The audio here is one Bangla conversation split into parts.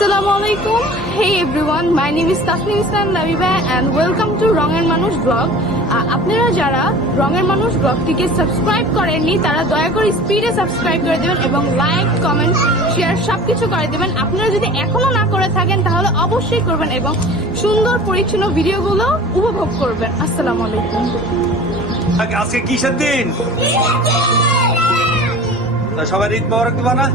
Assalamu alaikum. Hey everyone, my name is Tasnim Islam Nabiba and welcome to রঙের মানুষ ব্লগ আপনারা যারা রঙের মানুষ ব্লগটিকে সাবস্ক্রাইব করেননি তারা দয়া করে স্পিডে সাবস্ক্রাইব করে দেবেন এবং লাইক কমেন্ট শেয়ার সবকিছু করে দেবেন। আপনারা যদি এখনও না করে থাকেন তাহলে অবশ্যই করবেন এবং সুন্দর পরিচ্ছন্ন ভিডিওগুলো উপভোগ করবেন। আসসালামু আলাইকুম। আজকে কিসের দিন? সবাই ঈদ মোবারক দিবা না?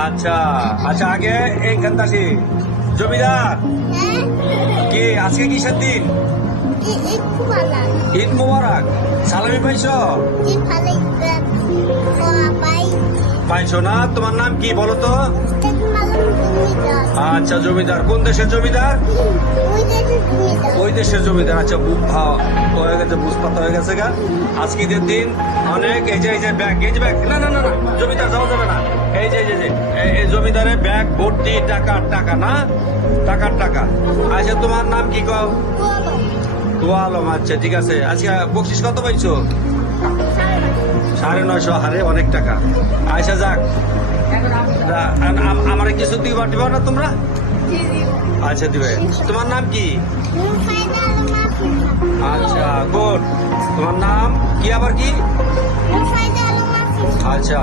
আচ্ছা আচ্ছা আগে এই আসি জমিদার কি আজকে কিসের দিন? ঈদ মুবারক। সালামি পাইছ? পাইছো না? তোমার নাম কি বলো তো? আচ্ছা জমিদার। কোন দেশের জমিদার? ওই দেশের জমিদার। আচ্ছা বুক ভাও। হয়ে গেছে বুঝপাত হয়ে গেছে গা। আজকে ঈদের দিন অনেক এই যে এই যে ব্যাগ এই যে ব্যাগ। না না না না জমিদার যাওয়া যাবে না। এই যে এই যে, এই জমিদারের ব্যাগ ভর্তি টাকার টাকা না? টাকার টাকা। আচ্ছা তোমার নাম কি কও? আলম। আচ্ছা ঠিক আছে। আজকে বকশিস কত পাইছো? সাড়ে নয়শো হারে অনেক টাকা। আয়সা যাক। আমারে কিছু দিবা দিবা না তোমরা? আচ্ছা দিবে। তোমার নাম কি? আচ্ছা গুড। তোমার নাম? কি আবার কি? আচ্ছা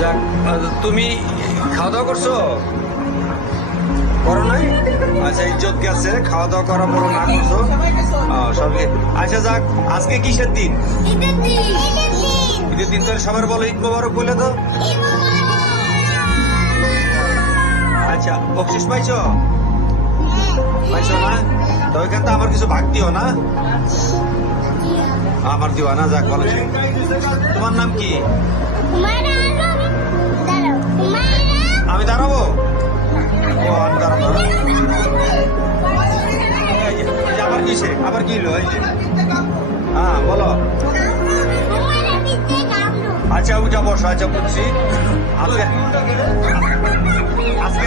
যাক তুমি খাওয়া দাওয়া করছ? করো নাই? আচ্ছা ইজ্জত গেছে খাওয়া দাওয়া করার পর না করছ। সবই আচ্ছা যাক, আজকে কিসের দিন। ঈদের দিন তো সবার বলো ঈদ মোবারক বলে তো আচ্ছা বকশিস পাইছো? পাইছো না? তো ওইখান আমার কিছু ভাগ দিও না। আমার দিও না, যাক, বলো তোমার নাম কি? আমি দাঁড়াবো? ও, আমি দাঁড়াবো আবার কিসে? আবার কি হলো হ্যাঁ বলো। আচ্ছা উঠা বসো আচ্ছা বুঝছি। আজকে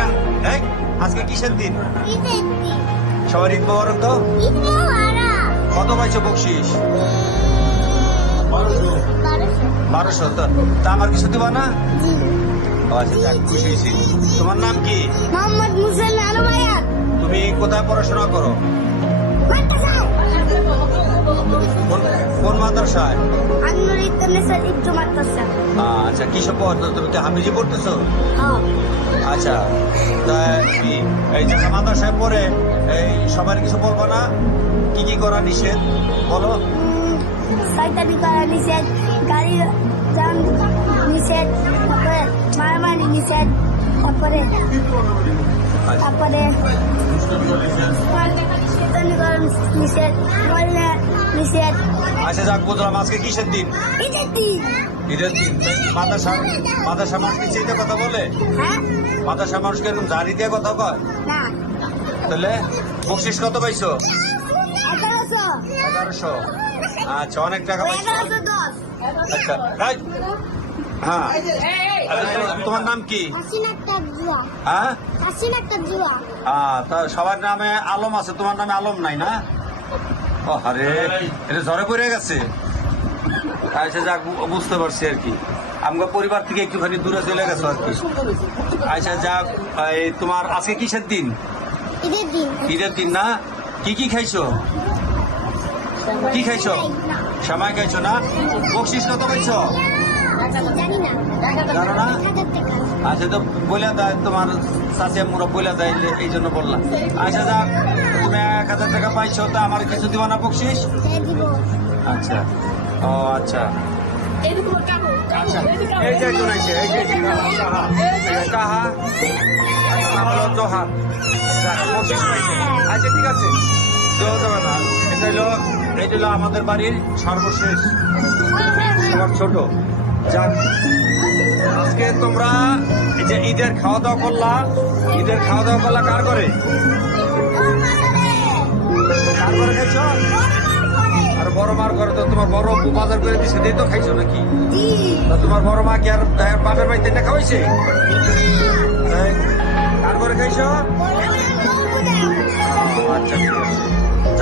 আজকে কিসের দিন? সবার ঈদ মোবারক তো কত পাইছো বকশিস? বারোশো। তো তা আমার কিছু দিবা না? আচ্ছা যাক খুশি হয়েছি। তোমার নাম কি? মোহাম্মদ তুমি কোথায় পড়াশোনা করো? কোন মাদ্রাসায়? মাদ্রাসা আচ্ছা কিসব পড়তো তুমি কি হাফিজি পড়তেছো? হ্যাঁ। আচ্ছা তা কি এই যে মাদ্রাসায় পড়ে এই সবার কিছু বলব না? কি কি করা নিষেধ? বলো। শয়তানি করা নিষেধ গাড়ি যান নিষেধ তারপরে মারামারি নিষেধ তারপরে আচ্ছা। তারপরে নিষেধ নিষেধ আচ্ছা যাক বুঝলাম আজকে কিসের দিন? ঈদের দিন। ঈদের দিন মাদ্রাসা মাদ্রাসা চিনতে কথা বলে? হ্যাঁ। মাদ্রাসা মানুষকে এরকম জারি দিয়ে কথা কয়? তাহলে বকশিস কত পাইছো? এগারোশো। আচ্ছা অনেক টাকা পাইছো। আচ্ছা রাইট। হ্যাঁ। আচ্ছা, তোমার নাম কি? হাসিন হ্যাঁ? আহ, তা সবার নামে আলম আছে তোমার নামে আলম নাই না? ও আরে এটা ঝরে পড়ে গেছে। আচ্ছা যাক বুঝতে পারছি আর কি। আমরা পরিবার থেকে একটুখানি দূরে চলে গেছো আর কি। আচ্ছা যাক এই তোমার আজকে কিসের দিন? ঈদের দিন। না? কি কি খাইছো? কি খাইছো? সময় খাইছো না? বকশিস কত পাইছো জানি না। আচ্ছা তো বলে দেয় তোমার চাষিয়া মুরা বলে দেয় এই জন্য বললাম। আচ্ছা যাক তুমি এক হাজার টাকা পাইছো তা আমার কিছু দিবা না বকশিস? আচ্ছা। ও আচ্ছা। আচ্ছা। এই যে একজন আছে এই যে কাহা কাহা দোহা যাক, বকশিস পাইছে। আচ্ছা ঠিক আছে। এটা হলো এটা হলো আমাদের বাড়ির সর্বশেষ তোমার ছোট। যাক। আজকে তোমরা এই যে ঈদের খাওয়া দাওয়া করলা ঈদের খাওয়া দাওয়া করলা কার করে কার করে খাইছো? আর বড় মার ঘরে তো তোমার বড় অপু বাজার করে দিছে দিয়ে তো খাইছো নাকি? তোমার বড় মা কি আর বাপের বাড়িতে না। খাওয়াইছে কার করে খাইছো? আচ্ছা ঠিক আছে।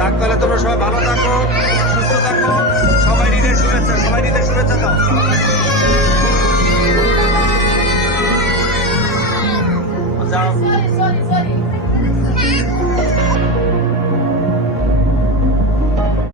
যাক তাহলে তোমরা সবাই ভালো থাকো, সুস্থ থাকো, সবাই নিজের শুভেচ্ছা, সবাই নিজের শুভেচ্ছা দাও।